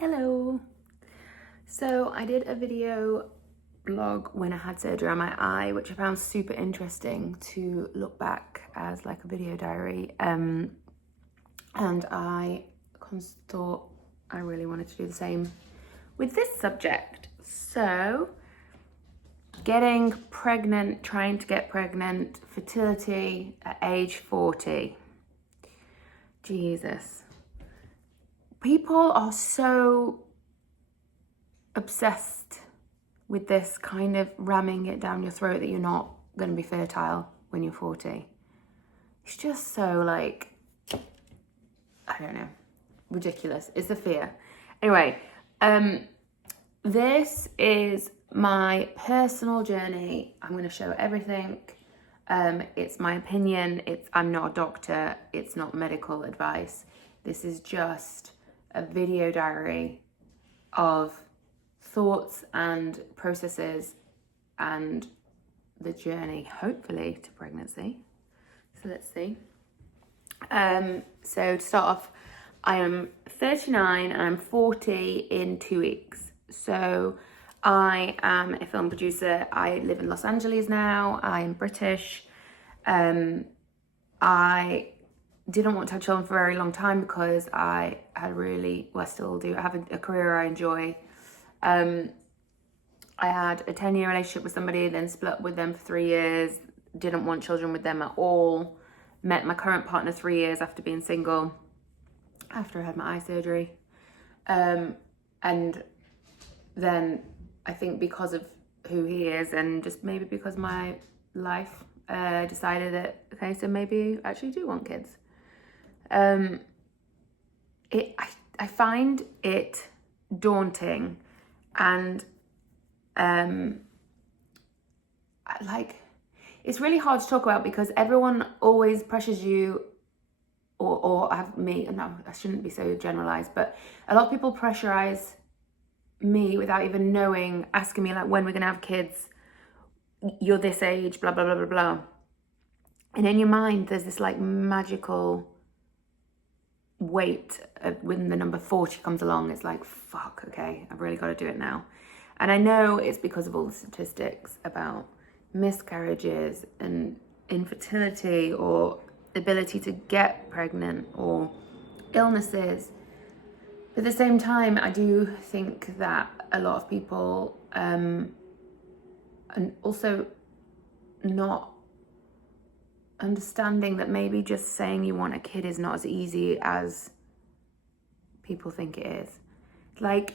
Hello. So I did a video blog when I had surgery on my eye, which I found super interesting to look back as like a video diary. And I thought I really wanted to do the same with this subject. So getting pregnant, trying to get pregnant, fertility at age 40. Jesus. People are so obsessed with this kind of ramming it down your throat that you're not going to be fertile when you're 40. It's just so like, I don't know, ridiculous. It's a fear. Anyway, this is my personal journey. I'm going to show everything. It's my opinion. I'm not a doctor. It's not medical advice. This is just a video diary of thoughts and processes and the journey, hopefully, to pregnancy. So let's see. So to start off, I am 39 and I'm 40 in 2 weeks. So I am a film producer. I live in Los Angeles now. I'm British. I didn't want to have children for a very long time because I still do. I have a career I enjoy. I had a 10-year relationship with somebody, then split up with them for 3 years. Didn't want children with them at all. Met my current partner 3 years after being single, after I had my eye surgery. And then I think because of who he is and just maybe because my life, decided that, okay, so maybe I actually do want kids. I find it daunting and it's really hard to talk about because everyone always pressures you or have me, no, I shouldn't be so generalized, but a lot of people pressurize me without even knowing, asking me like, when we're gonna have kids, you're this age, blah, blah, blah, blah, blah. And in your mind, there's this like magical weight when the number 40 comes along. It's like, fuck, okay, I've really got to do it now. And I know it's because of all the statistics about miscarriages and infertility or ability to get pregnant or illnesses. But at the same time, I do think that a lot of people, and also not understanding that maybe just saying you want a kid is not as easy as people think it is. Like,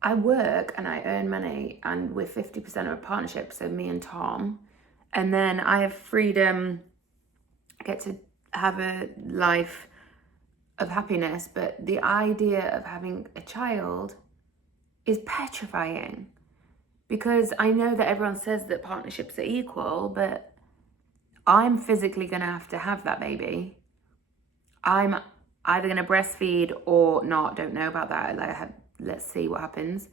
I work and I earn money and we're 50% of a partnership, so me and Tom, and then I have freedom, I get to have a life of happiness, but the idea of having a child is petrifying because I know that everyone says that partnerships are equal, but I'm physically going to have that baby. I'm either going to breastfeed or not. Don't know about that. Let's see what happens.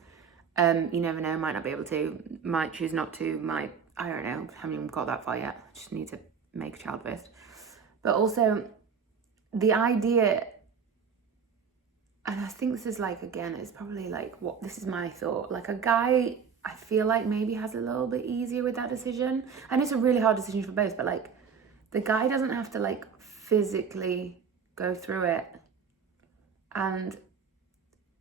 You never know. Might not be able to. Might choose not to. Might, I don't know. Haven't even got that far yet. Just need to make a child first. But also, the idea, and I think this is like, again, it's probably like this is my thought. Like a guy, I feel like maybe has a little bit easier with that decision. And it's a really hard decision for both, but like the guy doesn't have to like physically go through it and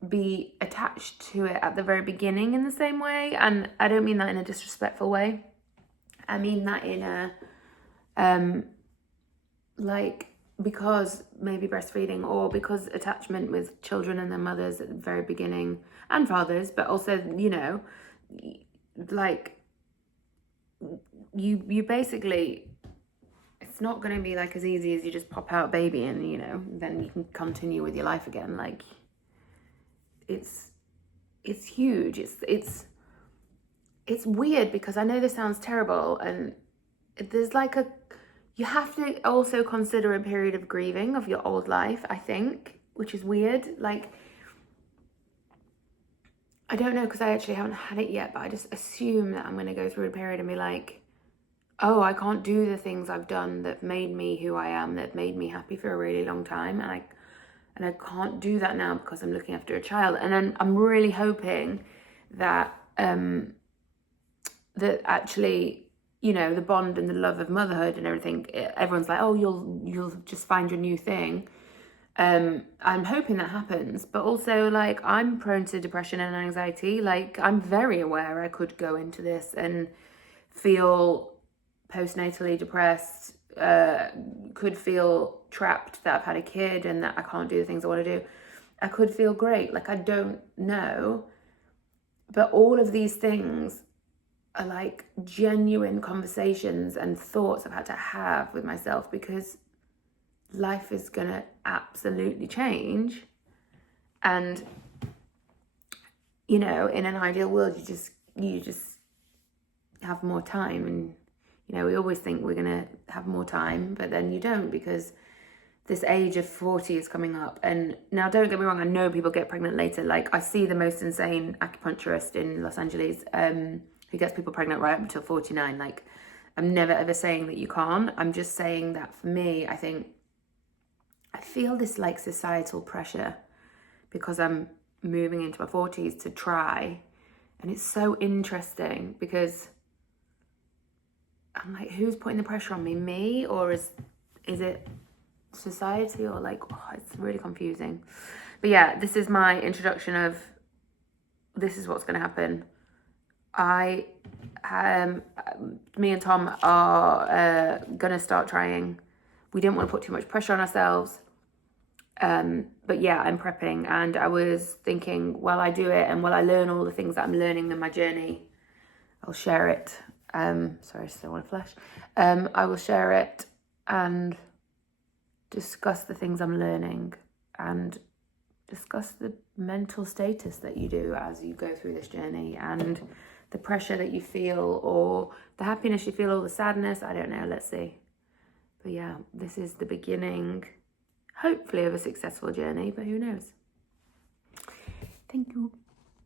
be attached to it at the very beginning in the same way. And I don't mean that in a disrespectful way. I mean that in a, like, because maybe breastfeeding or because attachment with children and their mothers at the very beginning and fathers, but also, you know, like you basically, it's not going to be like as easy as you just pop out a baby and, you know, then you can continue with your life again. Like it's huge. It's weird because I know this sounds terrible and there's like you have to also consider a period of grieving of your old life, I think, which is weird. Like, I don't know because I actually haven't had it yet, but I just assume that I'm going to go through a period and be like, oh, I can't do the things I've done that made me who I am, that made me happy for a really long time. And And I can't do that now because I'm looking after a child. And I'm really hoping that that actually, you know, the bond and the love of motherhood and everything, everyone's like, oh, you'll just find your new thing. I'm hoping that happens, but also, like, I'm prone to depression and anxiety. Like, I'm very aware I could go into this and feel postnatally depressed, could feel trapped that I've had a kid and that I can't do the things I want to do. I could feel great. Like, I don't know. But all of these things are like genuine conversations and thoughts I've had to have with myself, because life is gonna absolutely change. And, you know, in an ideal world, you just have more time. And, you know, we always think we're gonna have more time, but then you don't, because this age of 40 is coming up. And now, don't get me wrong, I know people get pregnant later. Like, I see the most insane acupuncturist in Los Angeles who gets people pregnant right up until 49. Like, I'm never ever saying that you can't. I'm just saying that for me, I feel this like societal pressure because I'm moving into my 40s to try. And it's so interesting because I'm like, who's putting the pressure on me? Me? Or is it society? Or like, oh, it's really confusing. But yeah, this is my introduction of this is what's going to happen. Me and Tom are going to start trying. We didn't want to put too much pressure on ourselves. But yeah, I'm prepping, and I was thinking, while I do it and while I learn all the things that I'm learning in my journey, I'll share it. Sorry, I still want to flash. I will share it and discuss the things I'm learning and discuss the mental status that you do as you go through this journey, and the pressure that you feel, or the happiness you feel, or the sadness. I don't know. Let's see. But yeah, this is the beginning, hopefully, of a successful journey, but who knows? Thank you.